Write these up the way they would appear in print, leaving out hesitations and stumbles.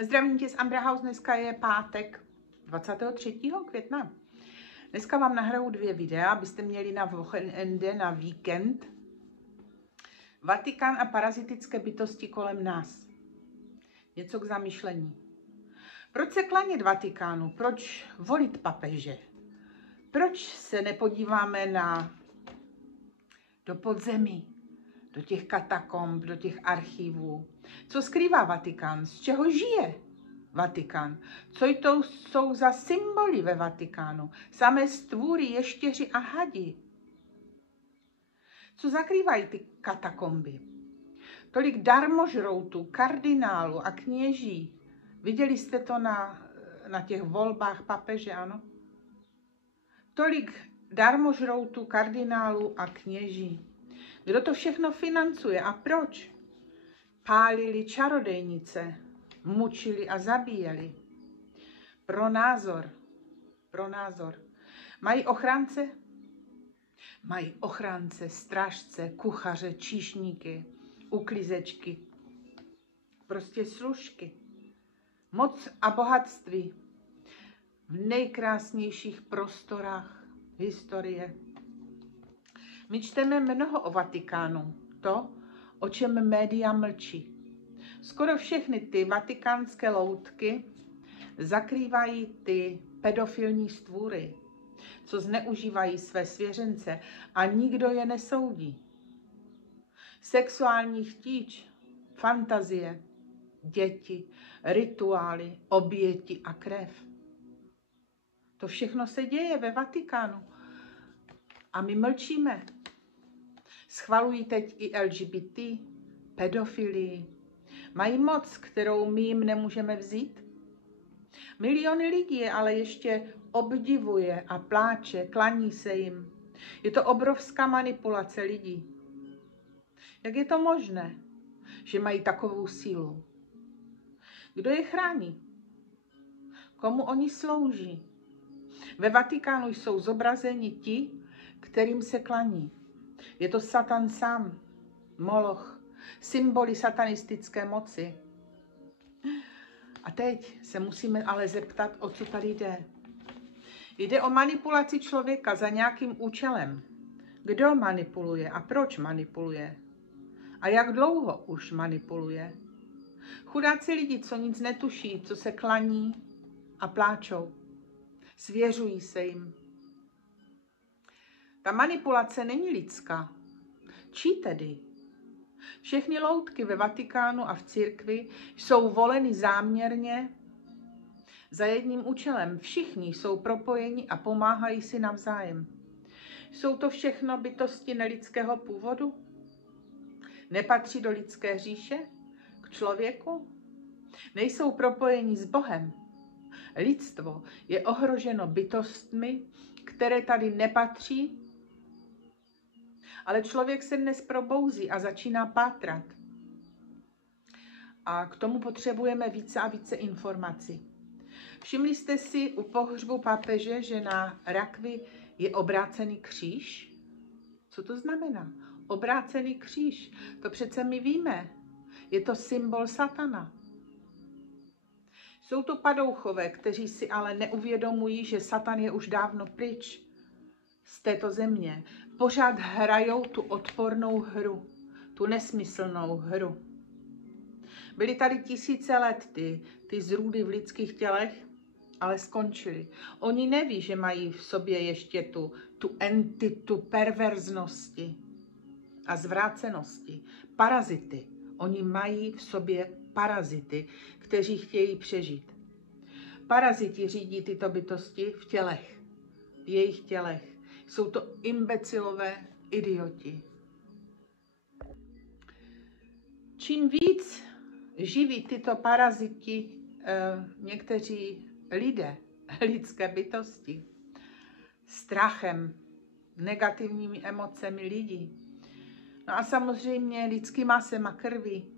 Zdravím tě z Ambra House, dneska je pátek 23. května. Dneska vám nahraju 2 videa, abyste měli na Wochenende, na víkend. Vatikán a parazitické bytosti kolem nás. Něco k zamyšlení. Proč se klanět Vatikánu? Proč volit papeže? Proč se nepodíváme do podzemí, do těch katakomb, do těch archivů? Co skrývá Vatikán? Z čeho žije Vatikán? Co to jsou za symboly ve Vatikánu? Samé stvůry, ještěři a hadi. Co zakrývají ty katakomby? Tolik darmožroutů, kardinálů a kněží. Viděli jste to na těch volbách papeže, ano? Tolik darmožroutů, kardinálů a kněží. Kdo to všechno financuje a proč? Pálili čarodejnice, mučili a zabíjeli. Pro názor. Mají ochránce? Mají ochránce, strážce, kuchaře, číšníky, uklízečky, prostě služky. Moc a bohatství v nejkrásnějších prostorách historie. My čteme mnoho o Vatikánu, to, o čem média mlčí. Skoro všechny ty vatikánské loutky zakrývají ty pedofilní stvůry, co zneužívají své svěřence a nikdo je nesoudí. Sexuální chtíč, fantazie, děti, rituály, oběti a krev. To všechno se děje ve Vatikánu a my mlčíme. Schvalují teď i LGBT, pedofilii. Mají moc, kterou my jim nemůžeme vzít. Miliony lidí je ale ještě obdivuje a pláče, klaní se jim. Je to obrovská manipulace lidí. Jak je to možné, že mají takovou sílu? Kdo je chrání? Komu oni slouží? Ve Vatikánu jsou zobrazeni ti, kterým se klaní. Je to Satan sám, Moloch, symboly satanistické moci. A teď se musíme ale zeptat, o co tady jde. Jde o manipulaci člověka za nějakým účelem. Kdo manipuluje a proč manipuluje? A jak dlouho už manipuluje? Chudáci lidi, co nic netuší, co se klaní a pláčou. Svěřují se jim. Ta manipulace není lidská. Čí tedy? Všechny loutky ve Vatikánu a v církvi jsou voleny záměrně za jedním účelem. Všichni jsou propojeni a pomáhají si navzájem. Jsou to všechno bytosti nelidského původu? Nepatří do lidské říše? K člověku? Nejsou propojeni s Bohem? Lidstvo je ohroženo bytostmi, které tady nepatří, ale člověk se dnes probouzí a začíná pátrat. A k tomu potřebujeme více a více informací. Všimli jste si u pohřbu papeže, že na rakvi je obrácený kříž? Co to znamená? Obrácený kříž. To přece my víme. Je to symbol satana. Jsou to padouchové, kteří si ale neuvědomují, že Satan je už dávno pryč z této země. Pořád hrajou tu odpornou hru, tu nesmyslnou hru. Byly tady tisíce let ty zrůdy v lidských tělech, ale skončily. Oni neví, že mají v sobě ještě tu entitu perverznosti a zvrácenosti. Parazity. Oni mají v sobě parazity, kteří chtějí přežít. Paraziti řídí tyto bytosti v tělech, v jejich tělech. Jsou to imbecilové idioti. Čím víc živí tyto paraziti někteří lidé, lidské bytosti, strachem, negativními emocemi lidí, no a samozřejmě lidským masem a krví,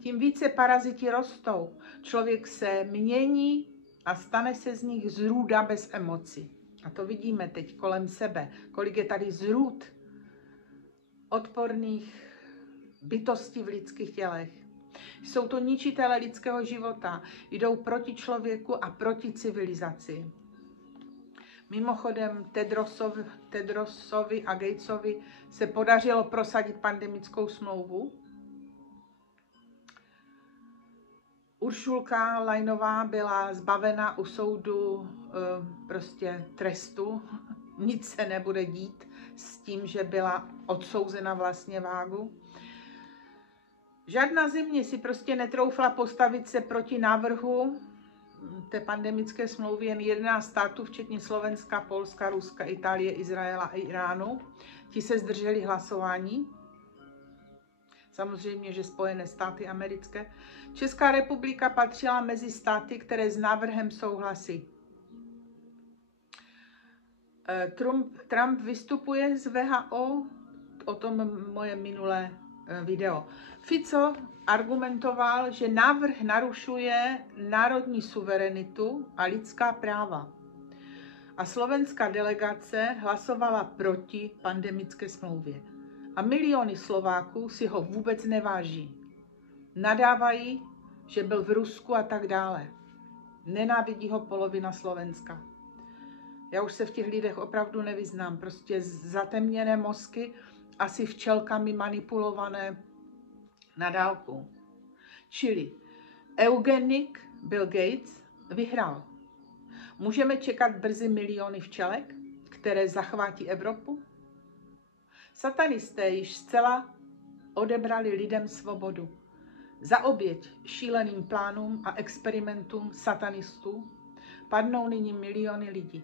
tím více paraziti rostou. Člověk se mění a stane se z nich zrůda bez emocí. A to vidíme teď kolem sebe, kolik je tady zrůd odporných bytostí v lidských tělech. Jsou to ničitele lidského života. Jdou proti člověku a proti civilizaci. Mimochodem Tedrosovi a Gatesovi se podařilo prosadit pandemickou smlouvu. Uršulka Lajnová byla zbavena u soudu prostě trestu. Nic se nebude dít s tím, že byla odsouzena vlastně v Hágu. Žádná země si prostě netroufla postavit se proti návrhu té pandemické smlouvy, jen 11 států, včetně Slovenska, Polska, Ruska, Itálie, Izraela a Iránu. Ti se zdrželi hlasování. Samozřejmě, že Spojené státy americké. Česká republika patřila mezi státy, které s návrhem souhlasí. Trump vystupuje z WHO, o tom moje minulé video. Fico argumentoval, že návrh narušuje národní suverenitu a lidská práva. A slovenská delegace hlasovala proti pandemické smlouvě. A miliony Slováků si ho vůbec neváží. Nadávají, že byl v Rusku a tak dále. Nenávidí ho polovina Slovenska. Já už se v těch lidech opravdu nevyznám. Prostě zatemněné mozky, asi včelkami manipulované na dálku. Čili eugenik Bill Gates vyhrál. Můžeme čekat brzy miliony včelek, které zachvátí Evropu? Satanisté již zcela odebrali lidem svobodu. Za oběť šíleným plánům a experimentům satanistů padnou nyní miliony lidí.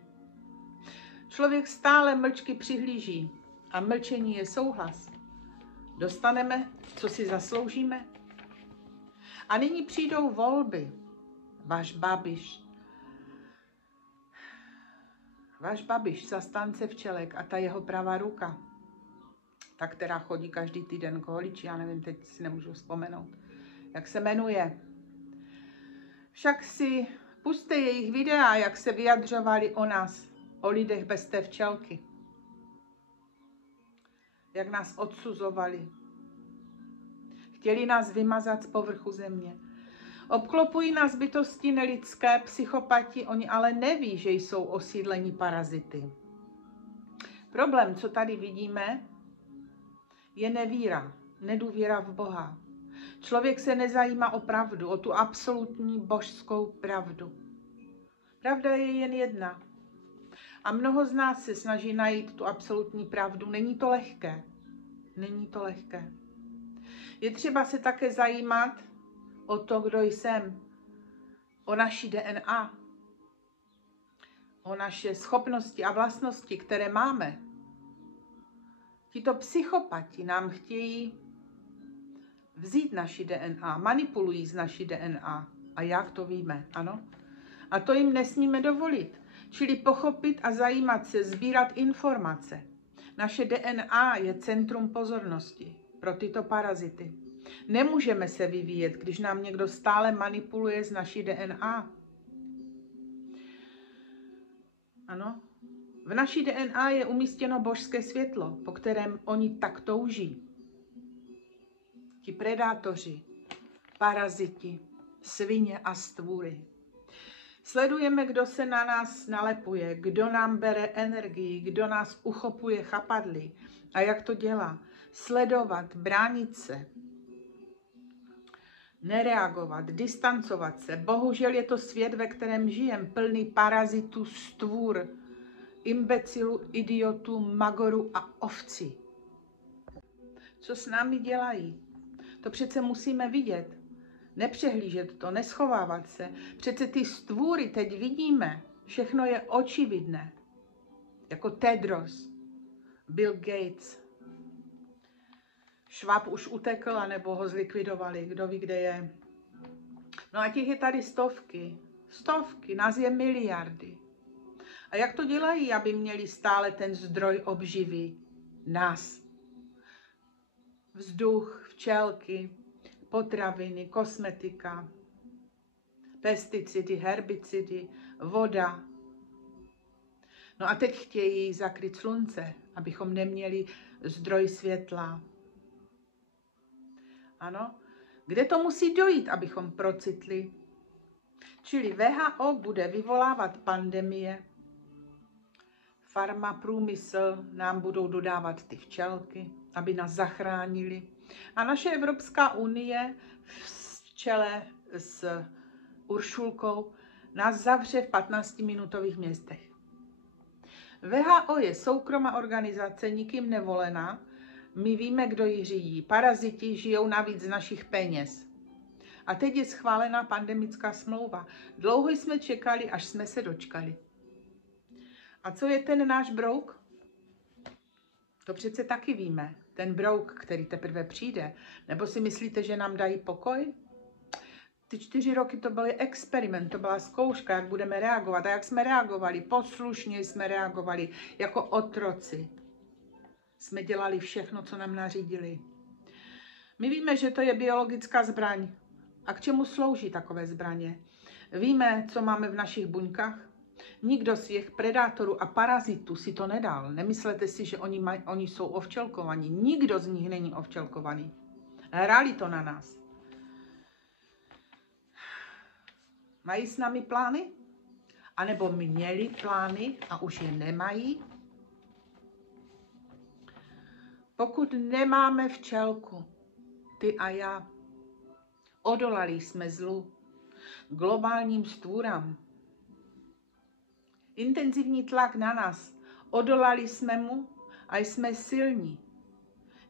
Člověk stále mlčky přihlíží a mlčení je souhlas. Dostaneme, co si zasloužíme? A nyní přijdou volby. Váš Babiš, zastánce včelek a ta jeho pravá ruka, ta, která chodí každý týden k holiči, já nevím, teď si nemůžu vzpomenout, jak se jmenuje. Však si pusťte jejich videa, jak se vyjadřovali o nás, o lidech bez té včelky. Jak nás odsuzovali. Chtěli nás vymazat z povrchu země. Obklopují nás bytosti nelidské, psychopati, oni ale neví, že jsou osídlení parazity. Problém, co tady vidíme, je nevíra, nedůvěra v Boha. Člověk se nezajímá o pravdu, o tu absolutní božskou pravdu. Pravda je jen jedna. A mnoho z nás se snaží najít tu absolutní pravdu. Není to lehké. Není to lehké. Je třeba se také zajímat o to, kdo jsem, o naší DNA, o naše schopnosti a vlastnosti, které máme. Tito psychopati nám chtějí vzít naši DNA, manipulují z naší DNA. A jak to víme, ano? A to jim nesmíme dovolit. Čili pochopit a zajímat se, sbírat informace. Naše DNA je centrum pozornosti pro tyto parazity. Nemůžeme se vyvíjet, když nám někdo stále manipuluje z naší DNA. Ano? V naší DNA je umístěno božské světlo, po kterém oni tak touží. Ti predátoři, paraziti, svině a stvůry. Sledujeme, kdo se na nás nalepuje, kdo nám bere energii, kdo nás uchopuje chapadly a jak to dělá. Sledovat, bránit se, nereagovat, distancovat se. Bohužel je to svět, ve kterém žijem, plný parazitů, stvůr, imbecilů, idiotů, magorů a ovcí. Co s námi dělají? To přece musíme vidět. Nepřehlížet to, neschovávat se. Přece ty stvůry teď vidíme. Všechno je očividné. Jako Tedros, Bill Gates. Schwab už utekl, anebo ho zlikvidovali. Kdo ví, kde je. No a těch je tady stovky. Stovky, nás je miliardy. A jak to dělají, aby měli stále ten zdroj obživy? Nás. Vzduch, včelky, potraviny, kosmetika, pesticidy, herbicidy, voda. No a teď chtějí zakryt slunce, abychom neměli zdroj světla. Ano, Kde to musí dojít, abychom procitli? Čili WHO bude vyvolávat pandemie, farmaprůmysl nám budou dodávat ty včelky, aby nás zachránili. A naše Evropská unie v čele s Uršulkou nás zavře v 15-minutových městech. WHO je soukromá organizace, nikým nevolená. My víme, kdo ji řídí. Paraziti žijou navíc z našich peněz. A teď je schválená pandemická smlouva. Dlouho jsme čekali, až jsme se dočkali. A co je ten náš brouk? To přece taky víme. Ten brouk, který teprve přijde. Nebo si myslíte, že nám dají pokoj? Ty 4 roky to byl experiment, to byla zkouška, jak budeme reagovat. A jak jsme reagovali? Poslušně jsme reagovali, jako otroci. Jsme dělali všechno, co nám nařídili. My víme, že to je biologická zbraň. A k čemu slouží takové zbraně? Víme, co máme v našich buňkách? Nikdo z těch predátorů a parazitů si to nedal. Nemyslete si, že oni jsou ovčelkovaní. Nikdo z nich není ovčelkovaný. Hráli to na nás. Mají s námi plány? A nebo měli plány a už je nemají? Pokud nemáme včelku, ty a já, odolali jsme zlu, globálním stvůrám. Intenzivní tlak na nás, odolali jsme mu a jsme silní.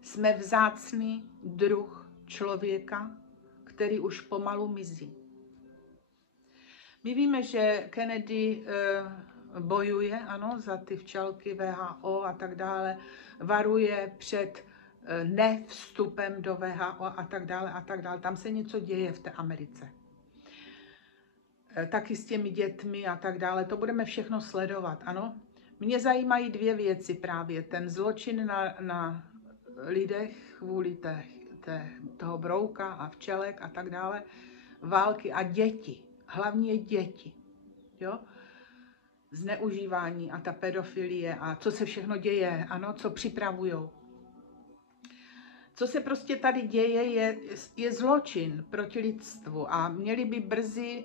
Jsme vzácný druh člověka, který už pomalu mizí. My víme, že Kennedy bojuje, ano, za ty včelky, WHO a tak dále, varuje před nevstupem do WHO a tak dále a tak dále. Tam se něco děje v té Americe. Taky s těmi dětmi a tak dále. To budeme všechno sledovat, ano. Mě zajímají 2 věci právě. Ten zločin na lidech kvůli toho brouka a včelek a tak dále. Války a děti. Hlavně děti. Jo? Zneužívání a ta pedofilie a co se všechno děje, ano, co připravujou. Co se prostě tady děje, je zločin proti lidstvu a měly by brzy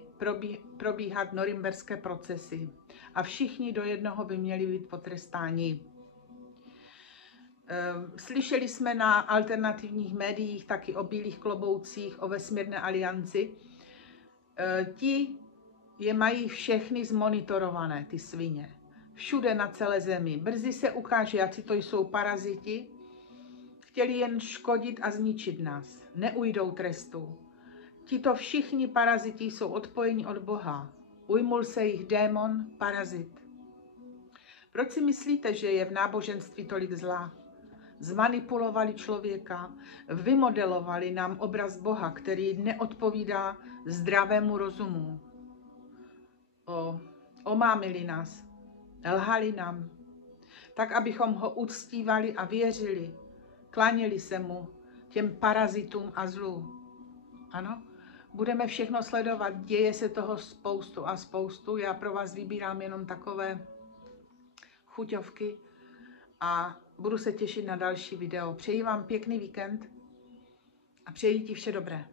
probíhat norimberské procesy. A všichni do jednoho by měli být potrestáni. Slyšeli jsme na alternativních médiích taky o bílých kloboucích, o vesmírné alianci. Ti je mají všechny zmonitorované, ty svině. Všude na celé zemi. Brzy se ukáže, jací to jsou paraziti. Chtěli jen škodit a zničit nás. Neujdou trestu. Tito všichni paraziti jsou odpojeni od Boha. Ujmul se jich démon, parazit. Proč si myslíte, že je v náboženství tolik zla? Zmanipulovali člověka, vymodelovali nám obraz Boha, který neodpovídá zdravému rozumu. Omámili nás, lhali nám, tak abychom ho uctívali a věřili, klaněli se mu, těm parazitům a zlu. Ano, budeme všechno sledovat, děje se toho spoustu a spoustu, já pro vás vybírám jenom takové chuťovky a budu se těšit na další video. Přeji vám pěkný víkend a přeji ti vše dobré.